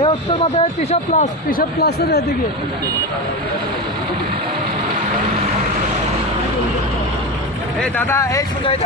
এই উত্তর মাথায় টিশা প্লাস টিশা প্লাসের এদিকে। দাদা এই শুধু এই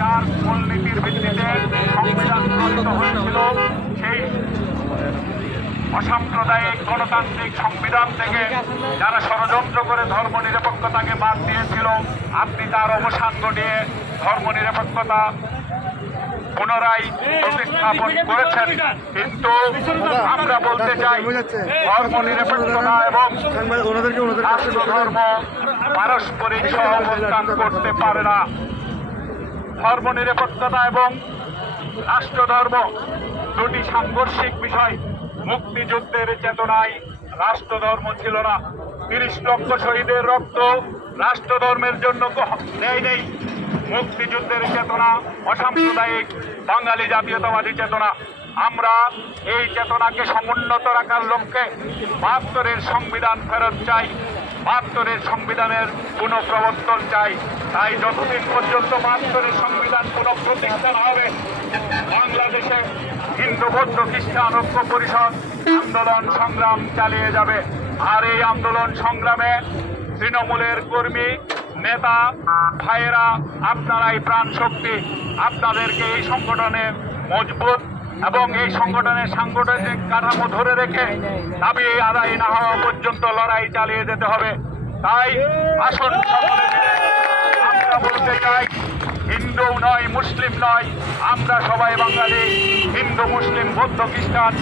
চার মূলনীতির ভিত্তিতে সংবিধান প্রণীত হয়েছিল সেই অসাম্প্রদায়িক গণতান্ত্রিক সংবিধান থেকে যারা ষড়যন্ত্র করে ধর্ম নিরপেক্ষতাকে বাদ দিয়েছিল, আপনি তার অবসান ঘটিয়ে ধর্ম নিরপেক্ষতা পুনরায় প্রতিস্থাপন করেছেন। কিন্তু আমরা বলতে চাই ধর্ম নিরপেক্ষতা এবং রাষ্ট্র ধর্ম পারস্পরিক সহ অবস্থান করতে পারে না। ধর্ম নিরপেক্ষতা এবং রাষ্ট্র ধর্ম দুটি সাংঘর্ষিক বিষয়। মুক্তিযুদ্ধের চেতনায় রাষ্ট্র ধর্ম ছিল না। তিরিশ লক্ষ শহীদের রক্ত রাষ্ট্র ধর্মের জন্য নেই নেই। মুক্তিযুদ্ধের চেতনা, অসাম্প্রদায়িক বাঙালি জাতীয়তাবাদী চেতনা। আমরা এই চেতনাকে সমুন্নত রাখার লক্ষ্যে বাহাত্তরের সংবিধান ফেরত চাই, বাহাত্তরের সংবিধানের পুনঃপ্রবর্তন চাই। তাই যতদিন পর্যন্ত বাহাত্তরের সংবিধান পুনঃপ্রতিষ্ঠা হবে, বাংলাদেশে হিন্দু, বৌদ্ধ, খ্রিস্টান, ঐক্য পরিষদ আন্দোলন সংগ্রাম চালিয়ে যাবে। আর এই আন্দোলন সংগ্রামে তৃণমূলের কর্মী নেতা, ভাইয়েরা আপনারাই প্রাণ শক্তি আপনাদেরকে এই সংগঠনে মজবুত এবং এই সংগঠনের সাংগঠনিক কাঠামো ধরে রেখে দাবি আদায় না হওয়া পর্যন্ত লড়াই চালিয়ে যেতে হবে। তাই আমরা বলতে চাই হিন্দু নয়, মুসলিম নয়, আমরা সবাই বাঙালি, হিন্দু, মুসলিম, বৌদ্ধ, খ্রিস্টান,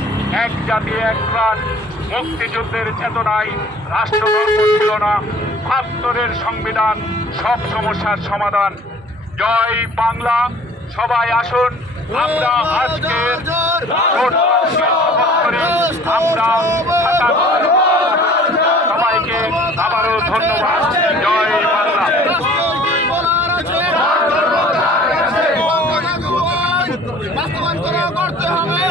এক জাতি, এক প্রাণ। মুক্তিযুদ্ধের চেতনায় রাষ্ট্রধর্ম ছিল না বাহাত্তরের সংবিধান সব সমস্যার সমাধান। জয় বাংলা, সবাই আসুন, আমরা করি আমরা সবাইকে আবারও ধন্যবাদ। করতে হবে